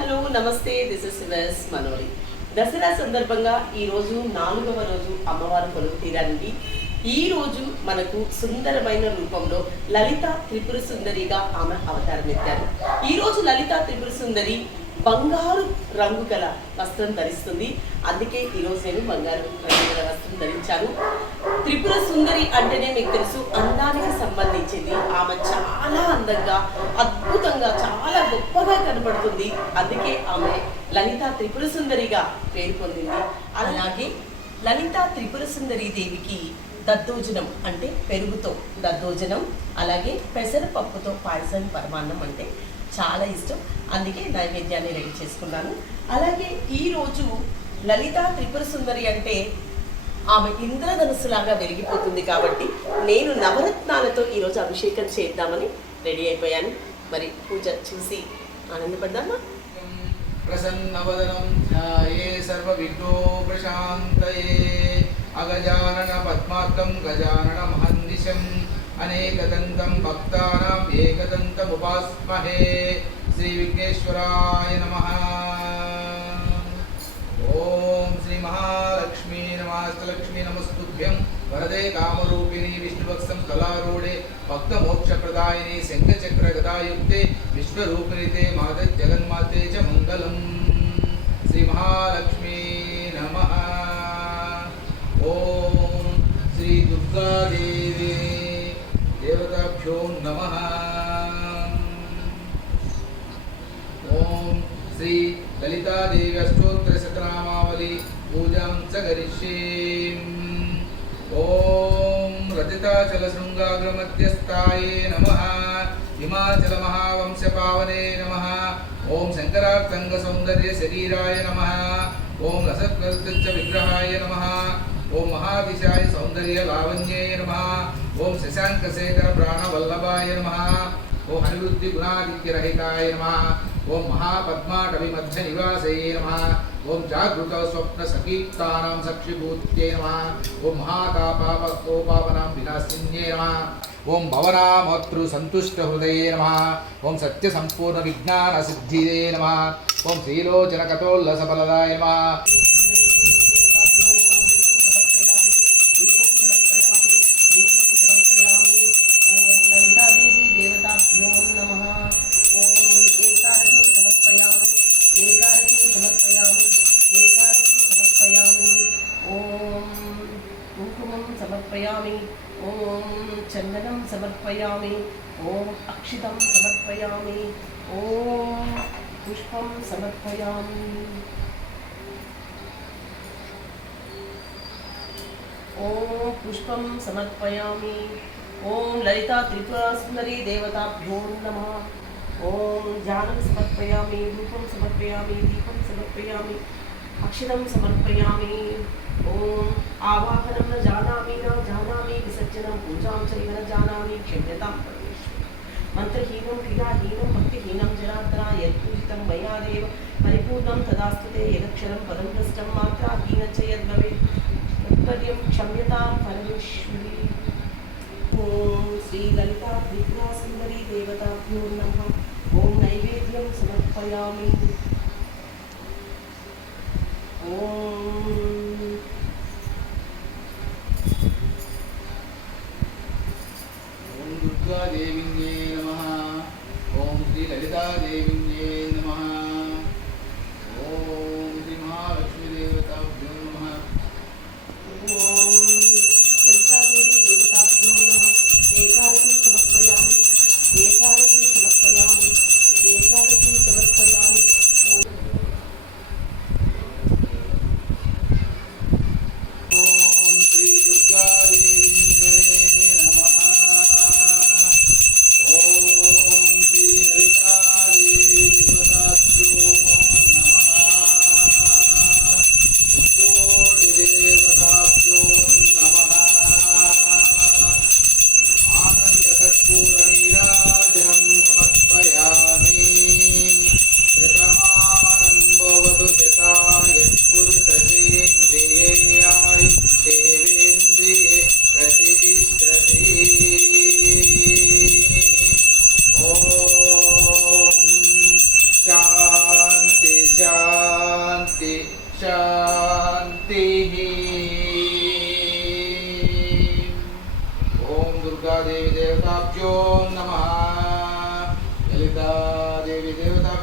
Hello నమస్తే this is శివస్ మనోరి దసరా సందర్భంగా ఈ రోజు నాలుగవ రోజు అమ్మవారు కొలువు తీరానికి ఈ రోజు మనకు సుందరమైన రూపంలో లలిత త్రిపుర సుందరిగా ఆమె అవతారం ఎత్తారు. ఈ రోజు లలిత త్రిపుర సుందరి బంగారు రంగు గల వస్త్రం ధరిస్తుంది. అందుకే ఈరోజు నేను బంగారు రంగు గల వస్త్రం ధరించాను. త్రిపుర సుందరి అంటేనే మీకు తెలుసు అందానికి సంబంధించింది. ఆమె చాలా అందంగా అద్భుతంగా చాలా గొప్పగా కనబడుతుంది. అందుకే ఆమె లలిత త్రిపుర సుందరిగా పేరు పొందింది. అలాగే లలిత త్రిపుర సుందరి దేవికి దద్దోజనం అంటే పెరుగుతో దద్దోజనం అలాగే పెసరపప్పుతో పాయసం పరమాన్నం అంటే చాలా ఇష్టం. అందుకే నైవేద్యాన్ని రెడీ చేసుకున్నాను. అలాగే ఈరోజు లలిత త్రిపుర సుందరి అంటే ఆమె ఇంద్రధనుసులాగా వెలిగిపోతుంది కాబట్టి నేను నవరత్నాలతో ఈరోజు అభిషేకం చేద్దామని రెడీ అయిపోయాను. మరి పూజ చూసి ఆనందపడదామా ప్రసన్నవదనం ధ్యాయే సర్వవిఘ్నో ప్రశాంతయే. అగజానన పద్మార్కం గజానన మహందిశం అనేకదంతం భక్తానాం ఏకదంతముపాస్మహే శ్రీ విఘ్నేశ్వరాయ నమ ఓం శ్రీ మహాలక్ష్మీ నమాస్తలక్ష్మీ నమస్తుభ్యం వరదే కామరూపిణి విష్ణుభక్తం కళారూఢే భక్తమోక్షప్రదాయిని శంఖచక్ర గదాయుక్తే విశ్వరూపిణితే మాత ఓం శ్రీ లలితాదేవి అష్టోత్తర శతనామావళి పూజాం చ కరిష్యే ఓం రజితాచల శృంగాగ్రమధ్యస్థాయే నమ హిమాచల మహావంశ పావనే నమ ఓం శంకరార్థంగ సౌందర్య శరీరాయ నమ ఓం రసకృత విగ్రహాయ నమ ఓం మహాదిశాయ సౌందర్య లావణ్యే నమ ఓం శశాంకశేఖర ప్రాణవల్లభాయ నమ. ఓం నమ ఓం జాగృత స్వప్న సకీర్తానాం సక్షిభూత్యే నమ. ఓం మహాకాపాపకోపాపనాం వినాశిన్యే నమ. ఓం భవనామోతృ సంతుష్ట హృదయే నమ. ఓం సత్య సంపూర్ణ విజ్ఞాన సిద్ధిదే నమ. ఓం శ్రీలోచన కటోల్లసఫలదాయ నమ లలితాదేవి దేవతాభ్యో నమ ఓం ఏకారతి సమర్పయామి ఏకారతి సమర్పయామి ఏకారతి సమర్పయామి ఓం కుంకుమం సమర్పయామి. ఓం చందనం సమర్పయామి. ఓం అక్షితం సమర్పయామి. ఓం పుష్పం సమర్పయామి. ఓం పుష్పం సమర్పయామి. ఓం లలితా త్రిపురాసుందరి దేవతాభ్యో నమ. ఓం ధ్యానం సమర్పయామి. రూపం సమర్పయామి. దీపం సమర్పయామి. అక్షరం సమర్పయామి. ఓం ఆవాహనం న జానామి నా జానామి విసర్జనం పూజాం చైవ జానామి క్షమ్యతాం పరమేశ్వర. మంత్రహీనం క్రియాహీనం భక్తిహీనం జనార్దన యత్పూజితం మయాదేవ పరిపూర్ణం తదాస్తుతే యదక్షరం పదం కష్టం మాత్రాహీన చేయద్భవే తత్పర్యం క్షమ్యతాం పరమేశ్వరి. ఓం శ్రీ లలితా త్రిపురా సుందరి దేవతాభ్యో నమ. ఓం నైవేద్యం సమర్పయామి. ఓం ఓం దేవతాభ్యో నమ. లలితాదేవి దేవతా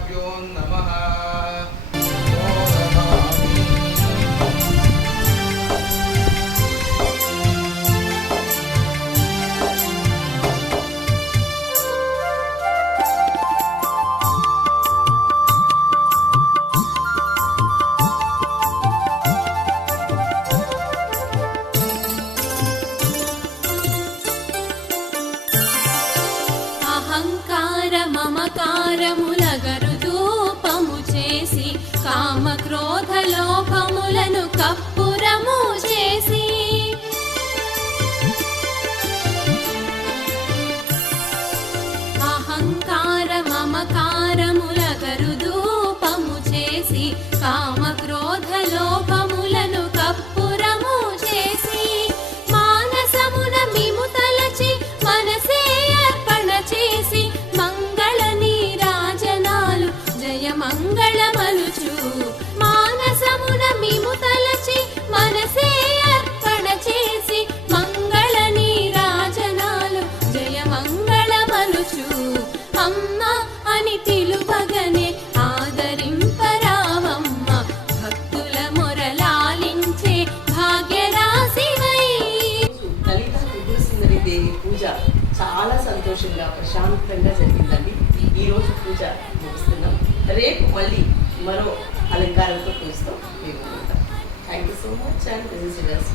అమ్మ అని పిలువగనే ఆదరింపరావమ్మ. భక్తుల మొరలాలించే భాగ్యరాశివై. లలిత త్రిపుర సుందరి దేవి పూజ చాలా సంతోషంగా ప్రశాంతంగా జరిగిందండి. ఈ రోజు పూజ ముగిస్తున్నాం. రేపు మళ్ళీ మరో అలంకారంతో పూజతో మేము thank you so much and this is